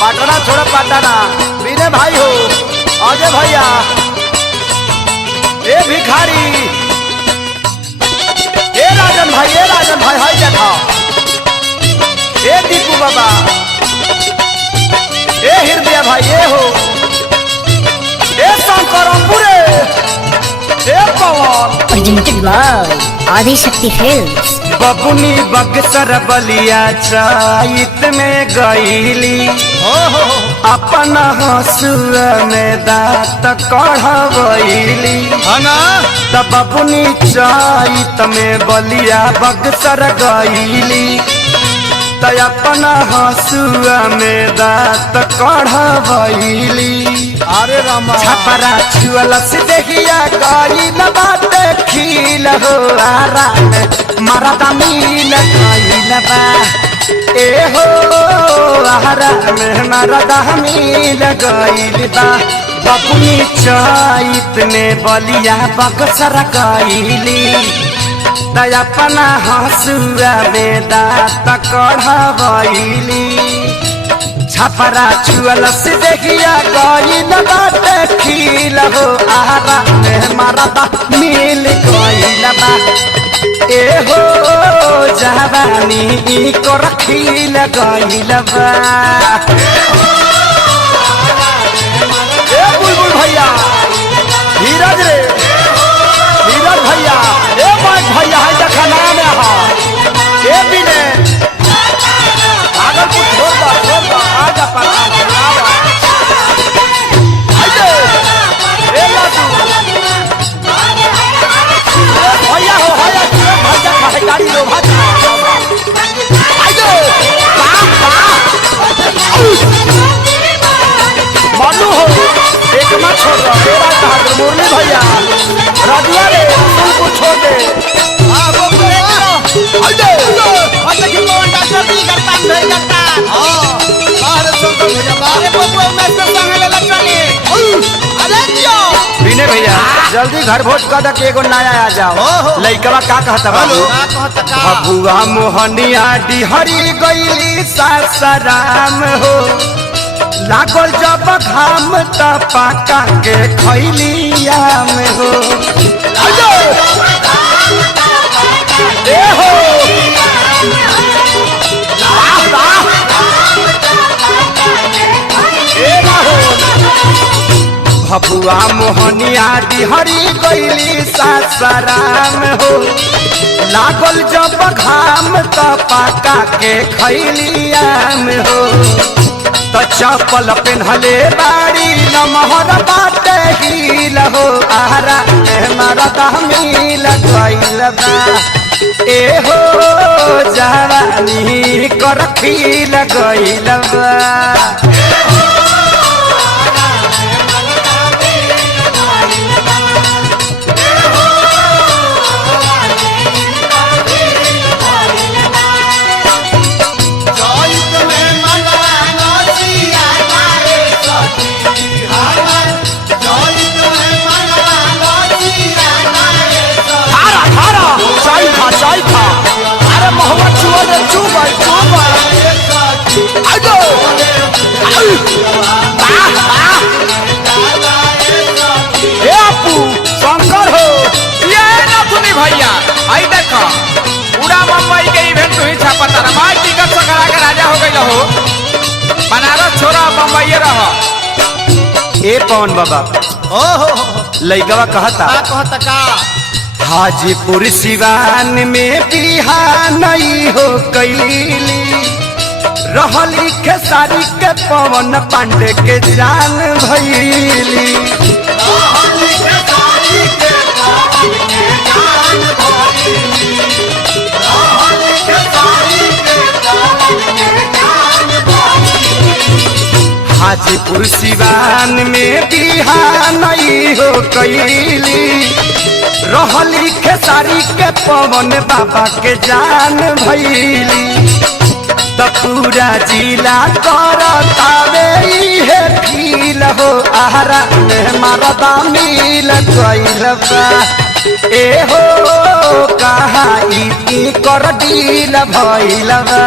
पाटना छोड़ पाटना विनय भाई हो अजय भैया ए भिखारी ए राजन भाई हाय देखा ए दीपू बाबा ए हृदय भाई ए हो ए शंकरमपुरे ए पवन प्रेजेंटेड बाय आदिशक्ति फिल्म्स। बबुनी बक्सर बलिया चाइत में गईली अपन हंसुआ में दांत कढ़वैली तब बबुनी चाइत में बलिया बक्सर गईली त अपन हंसुआ में दांत कढ़वैली। अरे रामा छपरा छुअल से देखिया गई न बात खिल हो आरा मरदा मिल गईल बा ए हो आरा में मरदा मिल गईल बा। बबुनी चाइत में बलिया बक्सर गईली त अपना हंसुआ में दांत कढ़वैली। छपरा छुअल से देखिया गईल बात खिल हो आरा में मरदा मिल गईल बा ए हो जवानी को रखिल गईल बा। ए बुलबुल भैया धीरज रे धीरज भैया ए माइक भैया है देखा नाम है ए बिने भागलपुर छोड़ दो आजा पाला भैया हो भैया भैया खाए गाड़ी लो मनु हो एक मत छोड़ दो मेरा कहा मुरली भैया रजुआ रे तुमको छोड़ दे विनय भैया जल्दी घर भोज कर के एगो नया आ जाओ। लइकवा का कहता बाबू बबुआ मोहनिया डिहरी गईली सासाराम हो लागल जब घाम त पाका के खैली आम हो ए हो भबुआ मोहनिया डिहरी गईली सासाराम हो लागल जब घाम त पाका के खैली आम हो त चप्पल पेन्हले बाड़ी नमहर बाटे हिल हो आरा मरदा मिल गईल बा ए हो जवानी को रखिल गईल बा। भैया आई देखो पूरा मुंबई के इवेंट हुई छापता रामायण टिकट से करा के राजा हो गई हो बनारस छोड़ा मुंबई रहो। ए पवन बाबा लइकवा कहता का हाजीपुर सिवान में बिहान हो कैली रहली खेसारी के पवन पांडे के जान भैली हाजीपुर सिवान में बिहान हो कैली रहली खेसारी के पवन बाबा के जान भैली त पूरा जिला करतावे इहे फील हो आहारा में मरदा मिल गईल बा ए हो कहा ई कर डील भइल बा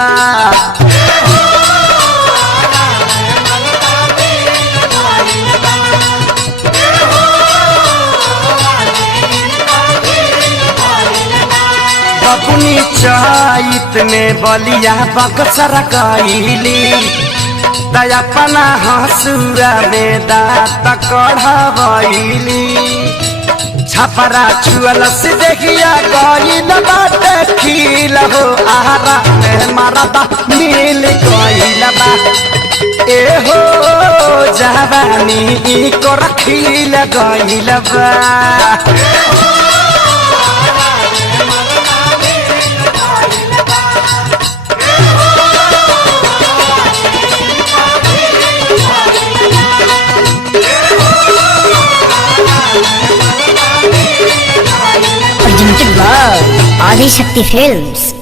फगुनी चैत में बलिया बक्सर गईली दयापना हंसुआ में दात कढ़वैली छपरा छुअल से देखिया गईल बाटे खिल हो आहारा में मारदा मिल गईल बा ए हो जवानी को रखिल गईल बा Presented by Adi Shakti Films.